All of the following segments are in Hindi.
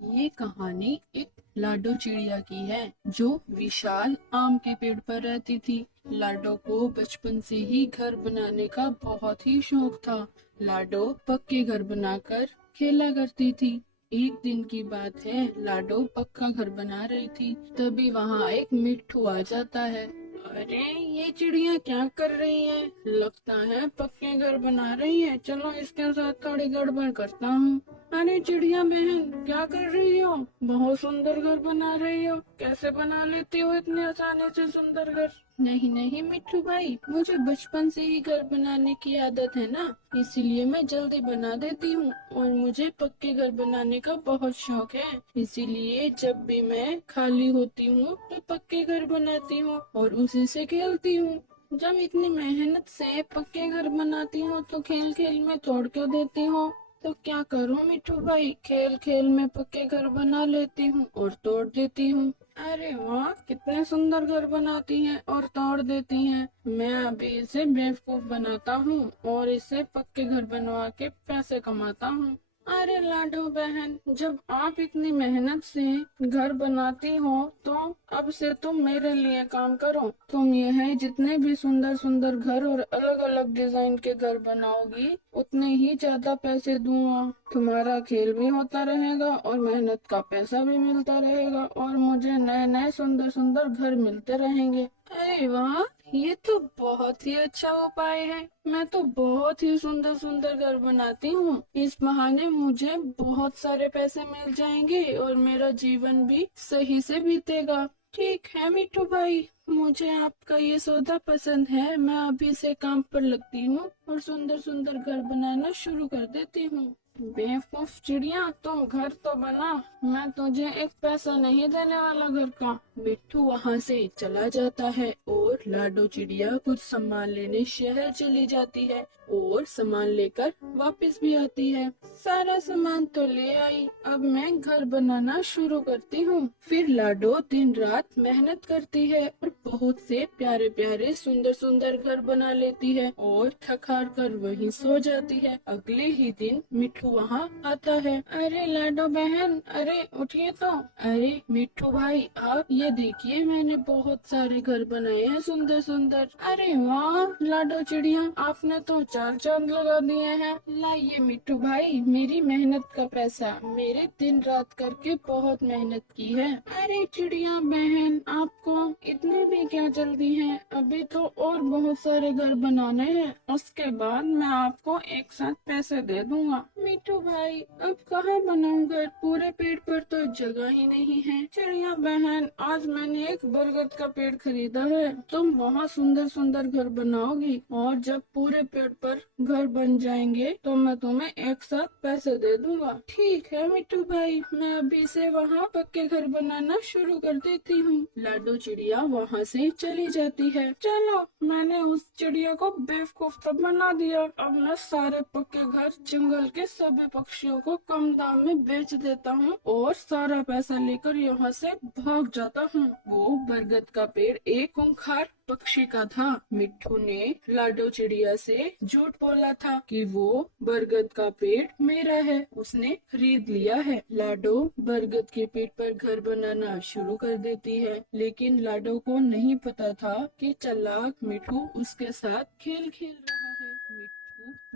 ये कहानी एक लाडो चिड़िया की है जो विशाल आम के पेड़ पर रहती थी। लाडो को बचपन से ही घर बनाने का बहुत ही शौक था। लाडो पक्के घर बनाकर खेला करती थी। एक दिन की बात है, लाडो पक्का घर बना रही थी, तभी वहाँ एक मिट्ठू आ जाता है। अरे ये चिड़िया क्या कर रही है? लगता है पक्के घर बना रही है, चलो इसके साथ थोड़ी गड़बड़ करता हूँ। अरे चिड़िया बहन, क्या कर रही हो? बहुत सुंदर घर बना रही हो, कैसे बना लेती हो इतनी आसानी से सुंदर घर? नहीं नहीं मिट्टू भाई, मुझे बचपन से ही घर बनाने की आदत है ना, इसीलिए मैं जल्दी बना देती हूँ। और मुझे पक्के घर बनाने का बहुत शौक है, इसीलिए जब भी मैं खाली होती हूँ तो पक्के घर बनाती हूँ और उसी से खेलती हूँ। जब इतनी मेहनत से पक्के घर बनाती हूँ तो खेल खेल में तोड़ क्यों देती हूँ? तो क्या करूँ मिट्टू भाई, खेल खेल में पक्के घर बना लेती हूँ और तोड़ देती हूँ। अरे वाह, कितने सुंदर घर बनाती हैं और तोड़ देती हैं। मैं अभी इसे बेवकूफ बनाता हूँ और इसे पक्के घर बनवा के पैसे कमाता हूँ। अरे लाडो बहन, जब आप इतनी मेहनत से घर बनाती हो तो अब से तुम मेरे लिए काम करो। तुम यह जितने भी सुंदर सुंदर घर और अलग अलग डिजाइन के घर बनाओगी, उतने ही ज्यादा पैसे दूंगा। तुम्हारा खेल भी होता रहेगा और मेहनत का पैसा भी मिलता रहेगा और मुझे नए नए सुंदर सुंदर घर मिलते रहेंगे। अरे वाह, ये तो बहुत ही अच्छा उपाय है। मैं तो बहुत ही सुंदर सुंदर घर बनाती हूँ, इस बहाने मुझे बहुत सारे पैसे मिल जाएंगे और मेरा जीवन भी सही से बीतेगा। ठीक है मिट्टू भाई, मुझे आपका ये सौदा पसंद है। मैं अभी से काम पर लगती हूँ और सुंदर सुंदर घर बनाना शुरू कर देती हूँ। बेवकूफ चिड़िया, तुम घर तो बना, मैं तुझे एक पैसा नहीं देने वाला घर का। मिट्टू वहाँ से चला जाता है और लाडो चिड़िया कुछ सामान लेने शहर चली जाती है और सामान लेकर वापस भी आती है। सारा सामान तो ले आई, अब मैं घर बनाना शुरू करती हूँ। फिर लाडो दिन रात मेहनत करती है और बहुत से प्यारे प्यारे सुंदर सुंदर घर बना लेती है और थक हार कर वहीं सो जाती है। अगले ही दिन मिट्टू वहाँ आता है। अरे लाडो बहन, अरे उठिए तो। अरे मिट्टू भाई, आप ये देखिए, मैंने बहुत सारे घर बनाए हैं सुंदर सुंदर। अरे वाह लाडो चिड़िया, आपने तो चार चांद लगा दिए हैं। लाइए मिट्टू भाई, मेरी मेहनत का पैसा, मेरे दिन रात करके बहुत मेहनत की है। अरे चिड़िया बहन, आपको इतनी भी क्या जल्दी है? अभी तो और बहुत सारे घर बनाने हैं, उसके बाद मैं आपको एक साथ पैसे दे दूंगा। मिट्टू भाई, अब कहाँ बनाऊं घर? पूरे पेड़ पर तो जगह ही नहीं है। चिड़िया बहन, आज मैंने एक बरगद का पेड़ खरीदा है, तुम वहाँ सुंदर सुंदर घर बनाओगी और जब पूरे पेड़ पर घर बन जाएंगे तो मैं तुम्हें एक साथ पैसे दे दूंगा। ठीक है मिट्टू भाई, मैं अभी से वहाँ पक्के घर बनाना शुरू कर देती हूँ। लाडो चिड़िया वहाँ से चली जाती है। चलो, मैंने उस चिड़िया को बेवकूफ तो बना दिया। अब मैं सारे पक्के घर जंगल के सभी पक्षियों को कम दाम में बेच देता हूँ और सारा पैसा लेकर यहाँ से भाग जाता हूँ। वो बरगद का पेड़ एक खूंखार पक्षी का था। मिट्टू ने लाडो चिड़िया से झूठ बोला था कि वो बरगद का पेड़ मेरा है, उसने खरीद लिया है। लाडो बरगद के पेड़ पर घर बनाना शुरू कर देती है, लेकिन लाडो को नहीं पता था कि चालाक मिट्टू उसके साथ खेल खेल रहा है। मिट्टू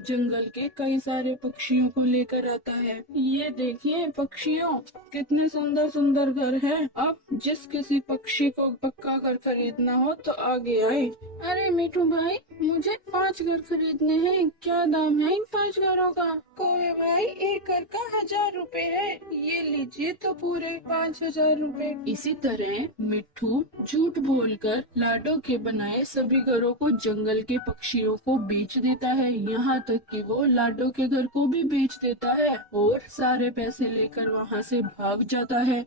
जंगल के कई सारे पक्षियों को लेकर आता है। ये देखिए पक्षियों, कितने सुंदर सुंदर घर हैं। अब जिस किसी पक्षी को पक्का घर खरीदना हो तो आगे आए। अरे मिठू भाई, मुझे 5 घर खरीदने हैं, क्या दाम है इन 5 घरों का? कोई भाई, एक घर का 1000 रुपए है, ये लीजिए तो पूरे 5000 रुपए। इसी तरह मिट्टू झूठ बोलकर लाडो के बनाए सभी घरों को जंगल के पक्षियों को बेच देता है। यहाँ तक कि वो लाडो के घर को भी बेच देता है और सारे पैसे लेकर वहाँ से भाग जाता है।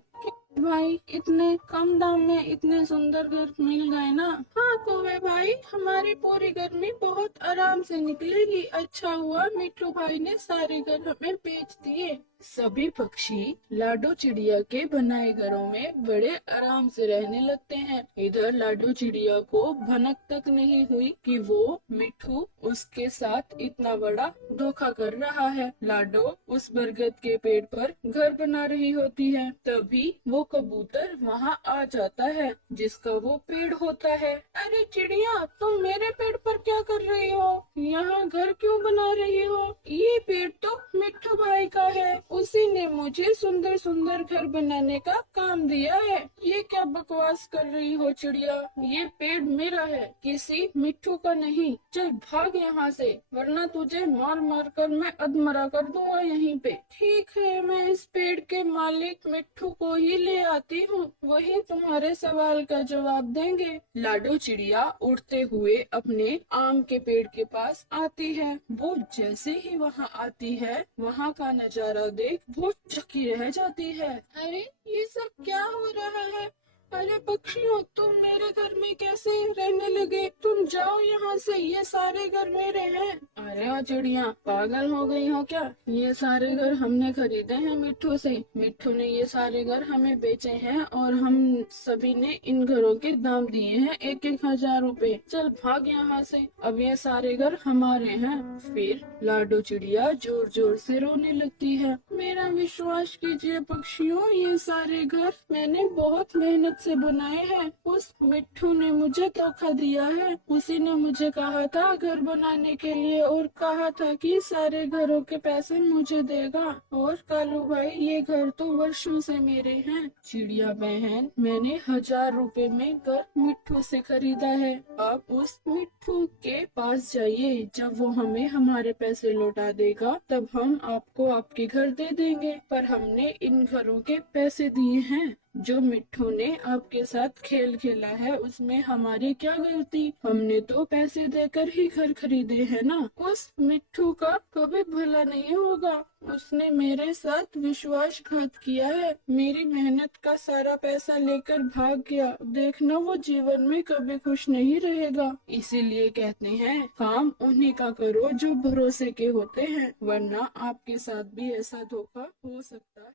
भाई, इतने कम दाम में इतने सुंदर घर मिल गए ना। हाँ कौवे भाई, हमारी पूरी गर्मी बहुत आराम से निकलेगी। अच्छा हुआ मिट्टू भाई ने सारे घर हमें बेच दिए। सभी पक्षी लाडो चिड़िया के बनाए घरों में बड़े आराम से रहने लगते हैं। इधर लाडो चिड़िया को भनक तक नहीं हुई कि वो मिट्ठू उसके साथ इतना बड़ा धोखा कर रहा है। लाडो उस बरगद के पेड़ पर घर बना रही होती है, तभी वो कबूतर वहाँ आ जाता है जिसका वो पेड़ होता है। अरे चिड़िया, तुम मेरे पेड़ पर क्या कर रही हो? यहाँ घर क्यों बना रही हो? ये पेड़ तो मिट्ठू भाई का है, उसी ने मुझे सुंदर सुंदर घर बनाने का काम दिया है। ये क्या बकवास कर रही हो चिड़िया? ये पेड़ मेरा है, किसी मिट्ठू का नहीं। चल भाग यहाँ से, वरना तुझे मार मार कर मैं अधमरा कर दूंगा यहीं पे। ठीक है, मैं इस पेड़ के मालिक मिट्ठू को ही ले आती हूँ, वही तुम्हारे सवाल का जवाब देंगे। लाडो चिड़िया उड़ते हुए अपने आम के पेड़ के पास आती है। वो जैसे ही वहाँ आती है, वहाँ का नजारा देख वो चौंकी रह जाती है। अरे ये सब क्या हो रहा है? अरे पक्षियों, तुम मेरे घर में कैसे रहने लगे? तुम जाओ यहाँ से, ये सारे घर मेरे हैं। अरे ओ चिड़िया, पागल हो गई हो क्या? ये सारे घर हमने खरीदे हैं मिट्ठू से। मिट्ठू ने ये सारे घर हमें बेचे हैं और हम सभी ने इन घरों के दाम दिए हैं 1-1 हजार रुपए। चल भाग यहाँ से, अब ये सारे घर हमारे हैं। फिर लाडो चिड़िया जोर जोर से रोने लगती है। मेरा विश्वास कीजिए पक्षियों, ये सारे घर मैंने बहुत मेहनत से बनाए हैं। उस मिट्ठू ने मुझे धोखा दिया है। उसी ने मुझे कहा था घर बनाने के लिए और कहा था कि सारे घरों के पैसे मुझे देगा। और कालू भाई, ये घर तो वर्षों से मेरे हैं। चिड़िया बहन, मैंने 1000 रुपए में घर मिट्ठू से खरीदा है। आप उस मिट्ठू के पास जाइए, जब वो हमें हमारे पैसे लौटा देगा तब हम आपको आपके घर दे देंगे। पर हमने इन घरों के पैसे दिए हैं। जो मिट्ठू ने आपके साथ खेल खेला है उसमें हमारी क्या गलती? हमने तो पैसे देकर ही घर खरीदे हैं ना। उस मिट्ठू का कभी भला नहीं होगा। उसने मेरे साथ विश्वासघात किया है, मेरी मेहनत का सारा पैसा लेकर भाग गया। देखना वो जीवन में कभी खुश नहीं रहेगा। इसीलिए कहते हैं, काम उन्हीं का करो जो भरोसे के होते हैं, वरना आपके साथ भी ऐसा धोखा हो सकता है।